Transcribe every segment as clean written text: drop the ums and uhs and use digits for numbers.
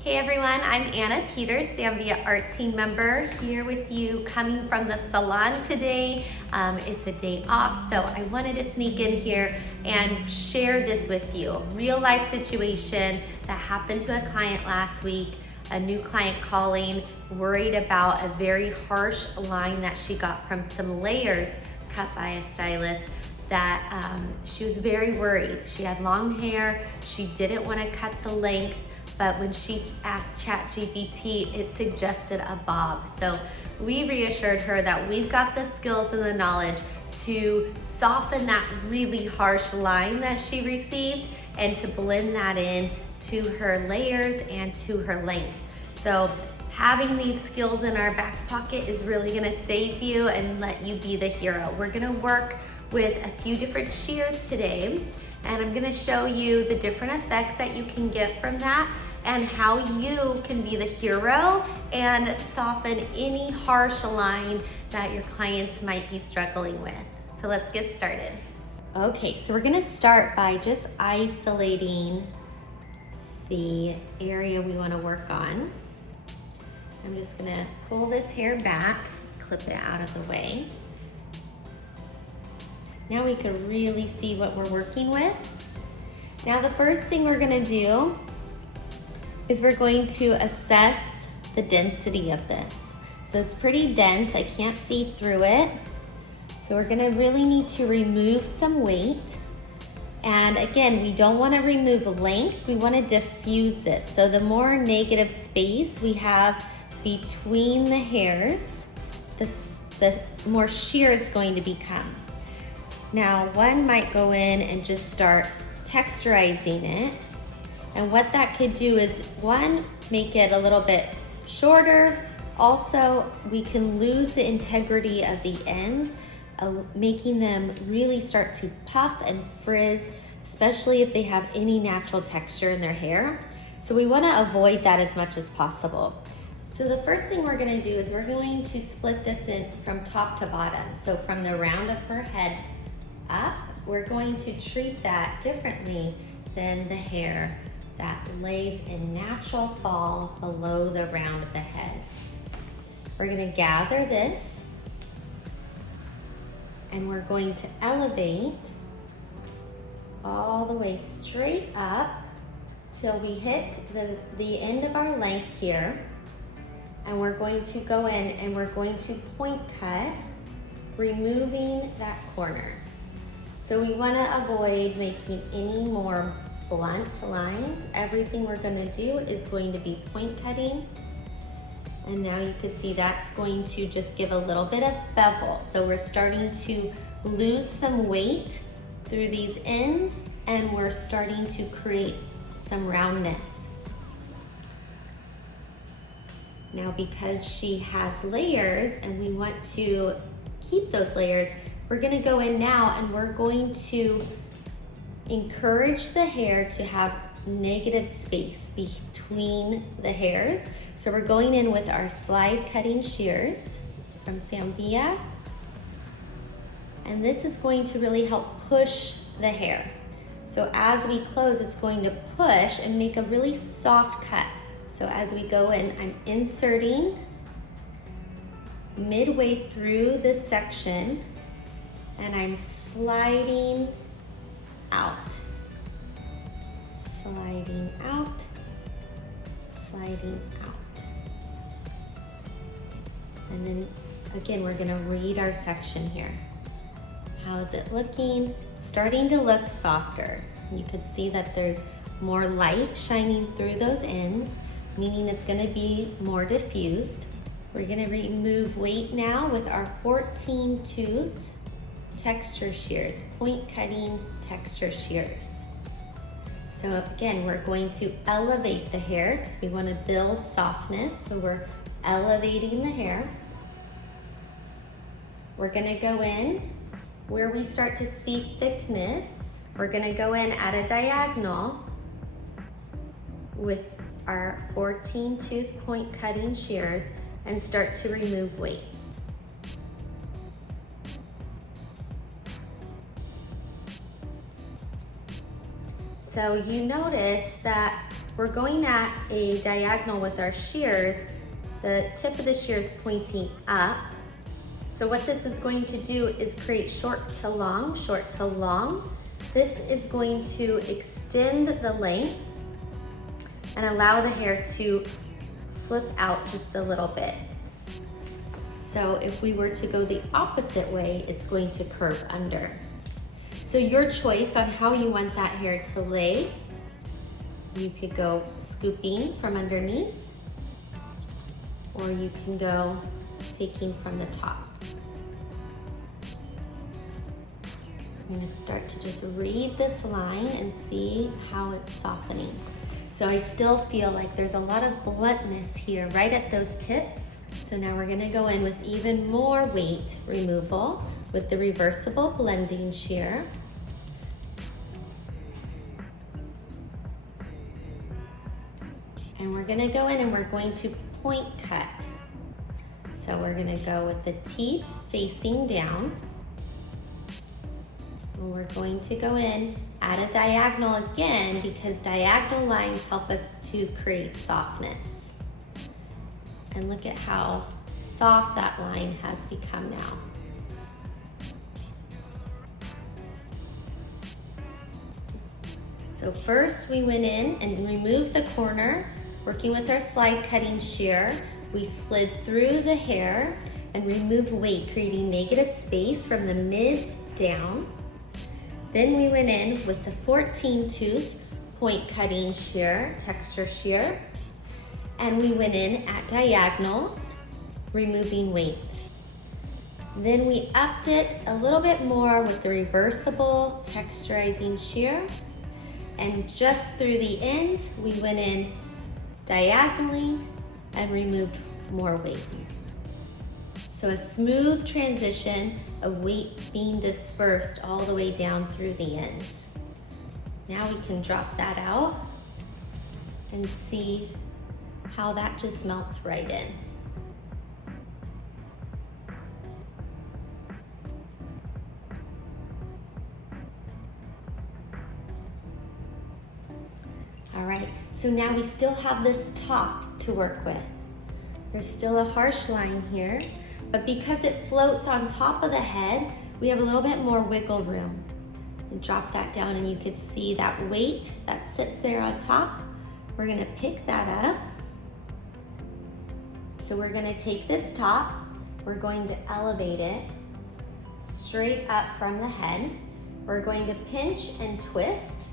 Hey everyone, I'm Anna Peters, Zambia ArTeam member, here with you coming from the salon today. It's a day off, so I wanted to sneak in here and share this with you. A real life situation that happened to a client last week, a new client calling, worried about a very harsh line that she got from some layers cut by a stylist that she was very worried. She had long hair, she didn't want to cut the length, but when she asked ChatGPT, it suggested a bob. So we reassured her that we've got the skills and the knowledge to soften that really harsh line that she received and to blend that in to her layers and to her length. So having these skills in our back pocket is really gonna save you and let you be the hero. We're gonna work with a few different shears today, and I'm gonna show you the different effects that you can get from that and how you can be the hero and soften any harsh line that your clients might be struggling with. So let's get started. Okay, so we're gonna start by just isolating the area we wanna work on. I'm just gonna pull this hair back, clip it out of the way. Now we can really see what we're working with. Now the first thing we're gonna do is we're going to assess the density of this. So it's pretty dense, I can't see through it. So we're gonna really need to remove some weight. And again, we don't wanna remove length, we wanna diffuse this. So the more negative space we have between the hairs, the more sheer it's going to become. Now, one might go in and just start texturizing it. And what that could do is, one, make it a little bit shorter. Also, we can lose the integrity of the ends, making them really start to puff and frizz, especially if they have any natural texture in their hair. So we wanna avoid that as much as possible. So the first thing we're gonna do is we're going to split this in from top to bottom. So from the round of her head up, we're going to treat that differently than the hair that lays in natural fall below the round of the head. We're gonna gather this and we're going to elevate all the way straight up till we hit the end of our length here. And we're going to go in and we're going to point cut, removing that corner. So we wanna avoid making any more blunt lines. Everything we're gonna do is going to be point cutting. And now you can see that's going to just give a little bit of bevel. So we're starting to lose some weight through these ends and we're starting to create some roundness. Now because she has layers and we want to keep those layers, we're gonna go in now and we're going to encourage the hair to have negative space between the hairs. So we're going in with our slide cutting shears from Zambia. And this is going to really help push the hair. So as we close, it's going to push and make a really soft cut. So as we go in, I'm inserting midway through this section and I'm sliding out, sliding out, sliding out. And then again, we're gonna read our section here. How is it looking? Starting to look softer. You could see that there's more light shining through those ends, meaning it's gonna be more diffused. We're gonna remove weight now with our 14 tooth texture shears, point cutting texture shears. So again, we're going to elevate the hair because we want to build softness. So we're elevating the hair. We're going to go in where we start to see thickness. We're going to go in at a diagonal with our 14 tooth point cutting shears and start to remove weight. So you notice that we're going at a diagonal with our shears. The tip of the shear is pointing up. So what this is going to do is create short to long, short to long. This is going to extend the length and allow the hair to flip out just a little bit. So if we were to go the opposite way, it's going to curve under. So your choice on how you want that hair to lay. You could go scooping from underneath, or you can go taking from the top. I'm going to start to just read this line and see how it's softening. So I still feel like there's a lot of bluntness here right at those tips. So now we're going to go in with even more weight removal with the reversible blending shear. And we're going to go in and we're going to point cut. So we're going to go with the teeth facing down. And we're going to go in at a diagonal again because diagonal lines help us to create softness. And look at how soft that line has become now. So first we went in and removed the corner, working with our slide cutting shear. We slid through the hair and removed weight, creating negative space from the mids down. Then we went in with the 14 tooth point cutting shear, texture shear, and we went in at diagonals, removing weight. Then we upped it a little bit more with the reversible texturizing shear, and just through the ends, we went in diagonally and removed more weight. So a smooth transition of weight being dispersed all the way down through the ends. Now we can drop that out and see how that just melts right in. All right, so now we still have this top to work with. There's still a harsh line here, but because it floats on top of the head, we have a little bit more wiggle room. And drop that down and you could see that weight that sits there on top. We're gonna pick that up. So we're gonna take this top, we're going to elevate it straight up from the head. We're going to pinch and twist,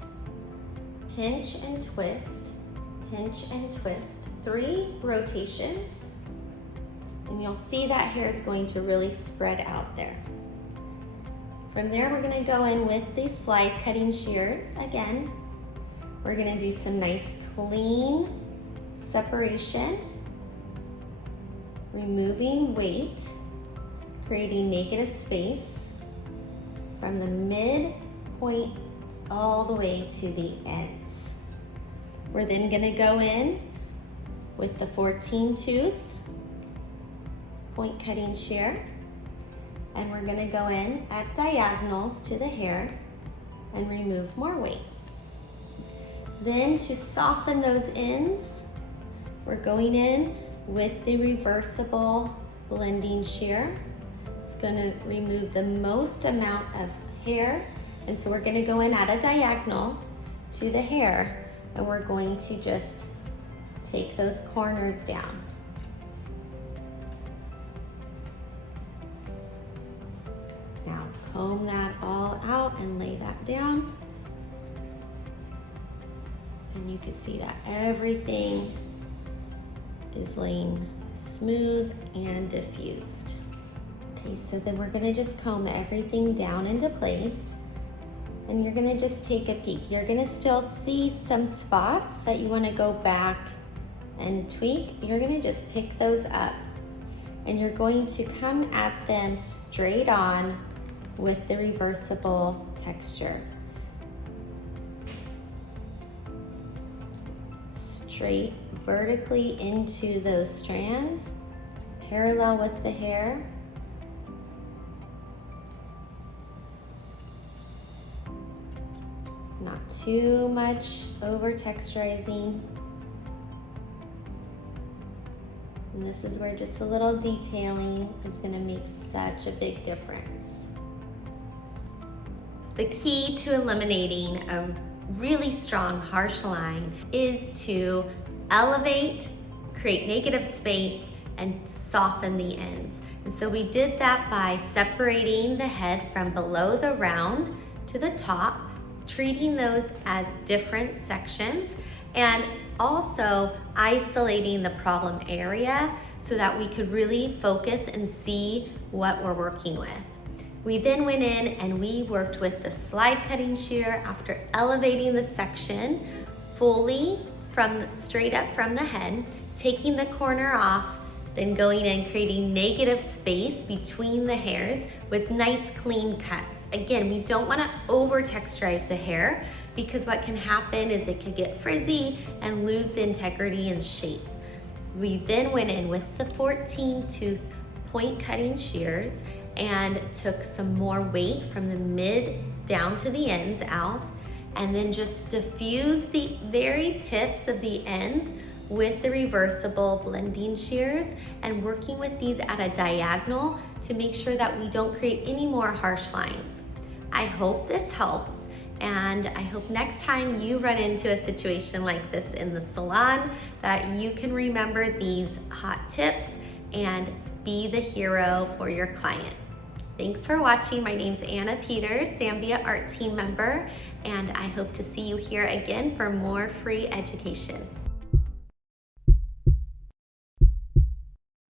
pinch and twist, pinch and twist. 3 rotations. And you'll see that hair is going to really spread out there. From there, we're gonna go in with these slide cutting shears again. We're gonna do some nice clean separation, removing weight, creating negative space from the midpoint all the way to the ends. We're then gonna go in with the 14 tooth point cutting shear, and we're gonna go in at diagonals to the hair and remove more weight. Then to soften those ends, we're going in with the reversible blending shear. It's gonna remove the most amount of hair, and so we're gonna go in at a diagonal to the hair, and we're going to just take those corners down. Now comb that all out and lay that down. And you can see that everything is laying smooth and diffused. Okay, so then we're gonna just comb everything down into place, and you're gonna just take a peek. You're gonna still see some spots that you wanna go back and tweak. You're gonna just pick those up, and you're going to come at them straight on with the reversible texture. Straight vertically into those strands, parallel with the hair. Not too much over texturizing. And this is where just a little detailing is gonna make such a big difference. The key to eliminating a really strong, harsh line is to elevate, create negative space, and soften the ends. And so we did that by separating the head from below the round to the top, treating those as different sections, and also isolating the problem area so that we could really focus and see what we're working with. We then went in and we worked with the slide cutting shear after elevating the section fully straight up from the head, taking the corner off, then going in creating negative space between the hairs with nice clean cuts. Again, we don't want to over texturize the hair because what can happen is it could get frizzy and lose integrity and shape. We then went in with the 14 tooth point cutting shears and took some more weight from the mid down to the ends out, and then just diffuse the very tips of the ends with the reversible blending shears and working with these at a diagonal to make sure that we don't create any more harsh lines. I hope this helps, and I hope next time you run into a situation like this in the salon that you can remember these hot tips and be the hero for your client. Thanks for watching. My name's Anna Peters, Zambia Art Team member, and I hope to see you here again for more free education.